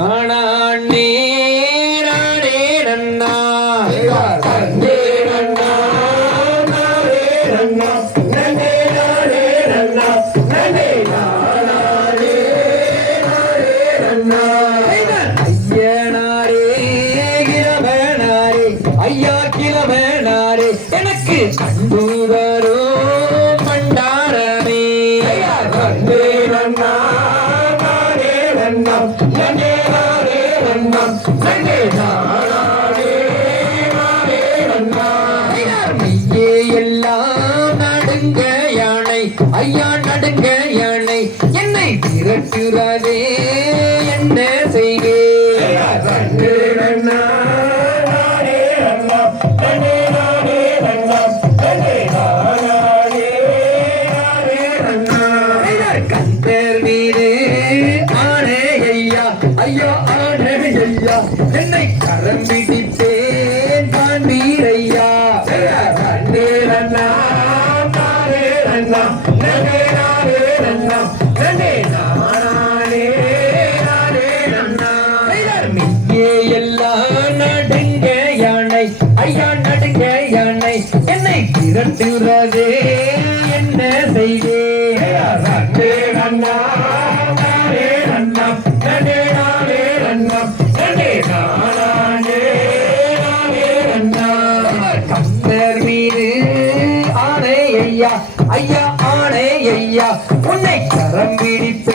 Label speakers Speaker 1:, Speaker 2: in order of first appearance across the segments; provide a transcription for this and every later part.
Speaker 1: ஆனாண்ணே நானே நன்னா. ஐயா கிளவனாரே எனக்கு கண்டு வரும் எல்லாம் நடுங்க யானை ஐயா நடுங்க யானை என்னை திரட்டுறாதே என்ன செய்வே
Speaker 2: நன்னா
Speaker 1: கந்தர் மீது ஆணை ஐயா ஐயா ஆணை ஐயா உன்னை கரம் பிடிப்பேன்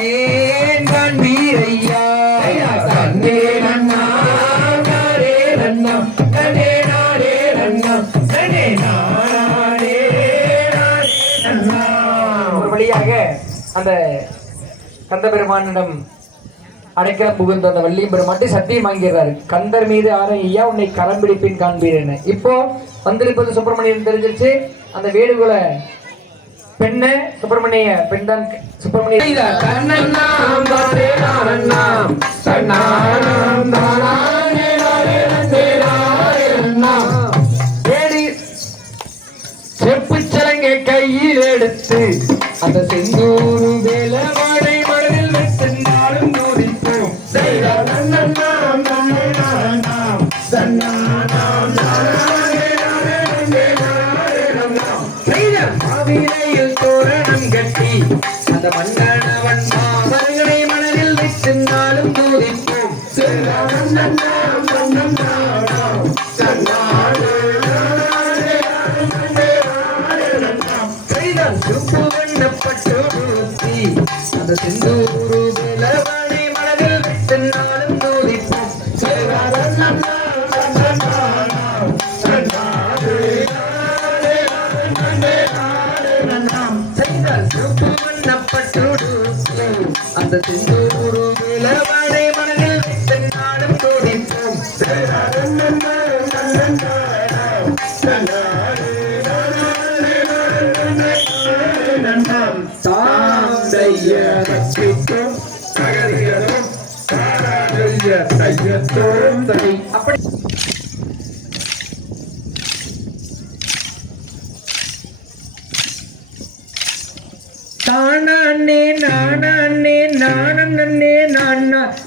Speaker 1: அந்த கந்த பெருமானிடம் அடைக்கலம் புகுந்த அந்த வள்ளியும் பெருமாட்டி சத்தியம் வாங்கிறாரு கந்தர் மீது ஆரம் ஐயா உன்னை கரம்பிடிப்பின் காண்பீரேன்னு இப்போ வந்திருப்பது சுப்பிரமணியன் தெரிஞ்சிருச்சு. அந்த வேடுகுல பெண்ணு சுப்பிரமணிய பெண் தான் சுப்பிரமணிய.
Speaker 2: தன்னன்னாம்
Speaker 1: செப்பு சலங்கை கையில் எடுத்து அந்த செந்தூரு வேலவாடை வண்ணப்பட்டோடு அந்த செந்தூரு விளவாடை மனதில் வைத்து நாடும் துடிப்போம் அப்படி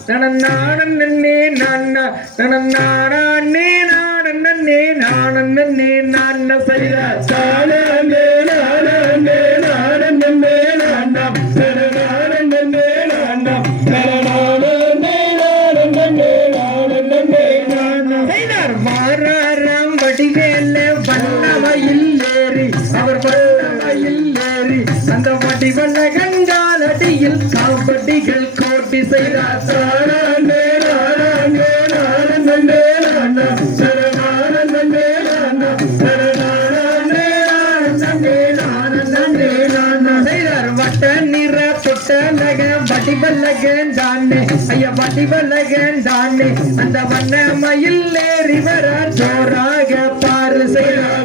Speaker 1: நானா நன நானே நானா நன நானே நானே நானே நான சரிதா
Speaker 2: தானே நானே நானே நானம் நானே நானம்
Speaker 1: செய்தார் மாறாராம் வடிவேல வண்ணமையில் ஏறி அவர் வண்ணமையில் ஏறி அந்த வடிவல்ல கண்டால் அடியில் காவடிகள் கோட்டி செய்தார். செய்தார் நிற பொட்டலக வடிவல்லகன் தானே ஐயா வடிவல்லகன் தானே அந்த வண்ணமயில் ஏறி வர ஜோராக பாரு செய்தார்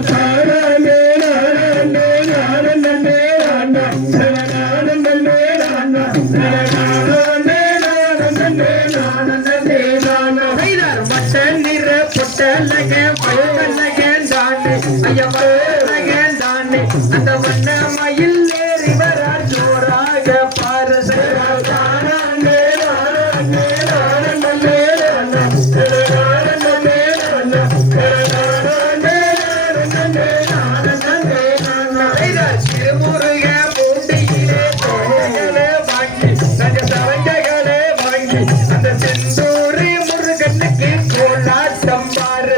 Speaker 3: செந்தூரி முருகனுக்கு கோலாட்டம் பாரு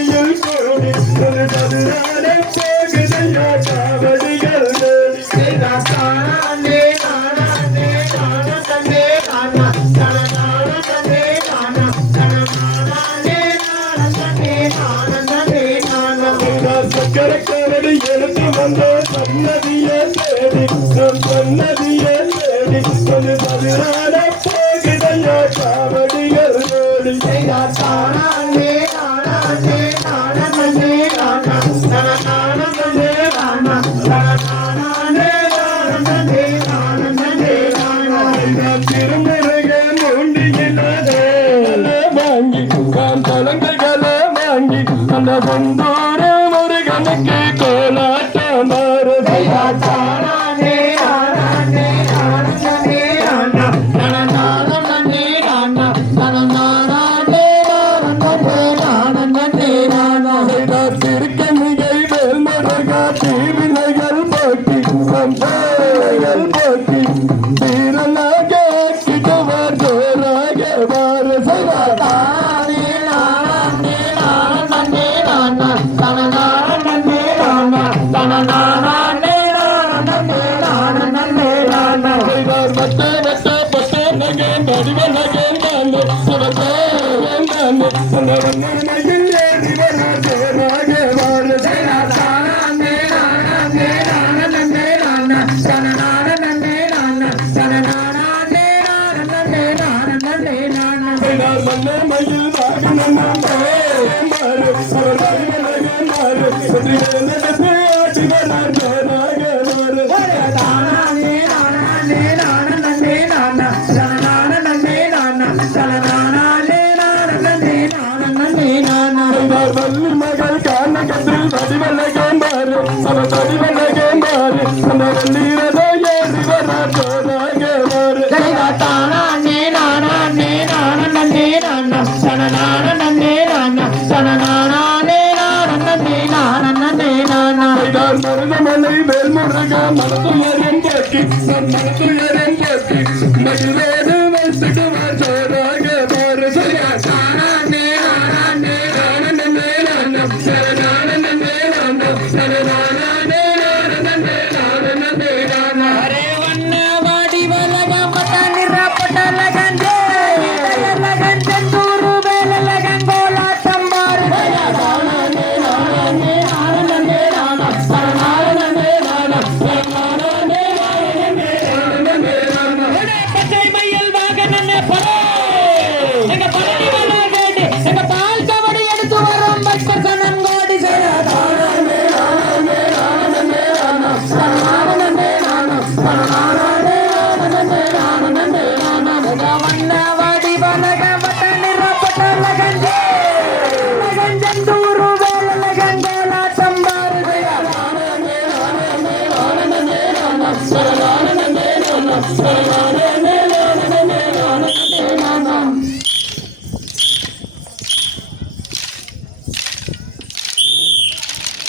Speaker 2: கரக்காரடி எழுந்து வந்த சன்னதிய தேடி நம் சன்னதிய தேடி கொஞ்சம் பதிலான போகுதையா காவடிகள் ஓடி தானாண்டே தானாண்டே தானமண்டே வாங்கி அந்த
Speaker 3: செய்வார்கள் ಮಾಡ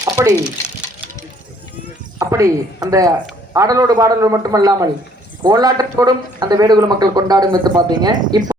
Speaker 3: அப்படி அப்படி அந்த ஆடலோடு பாடலோடு மட்டுமல்லாமல் கோலாட்டத்தோடும் அந்த வேடுகுல மக்கள் கொண்டாடும் பார்த்தீங்க. இப்போ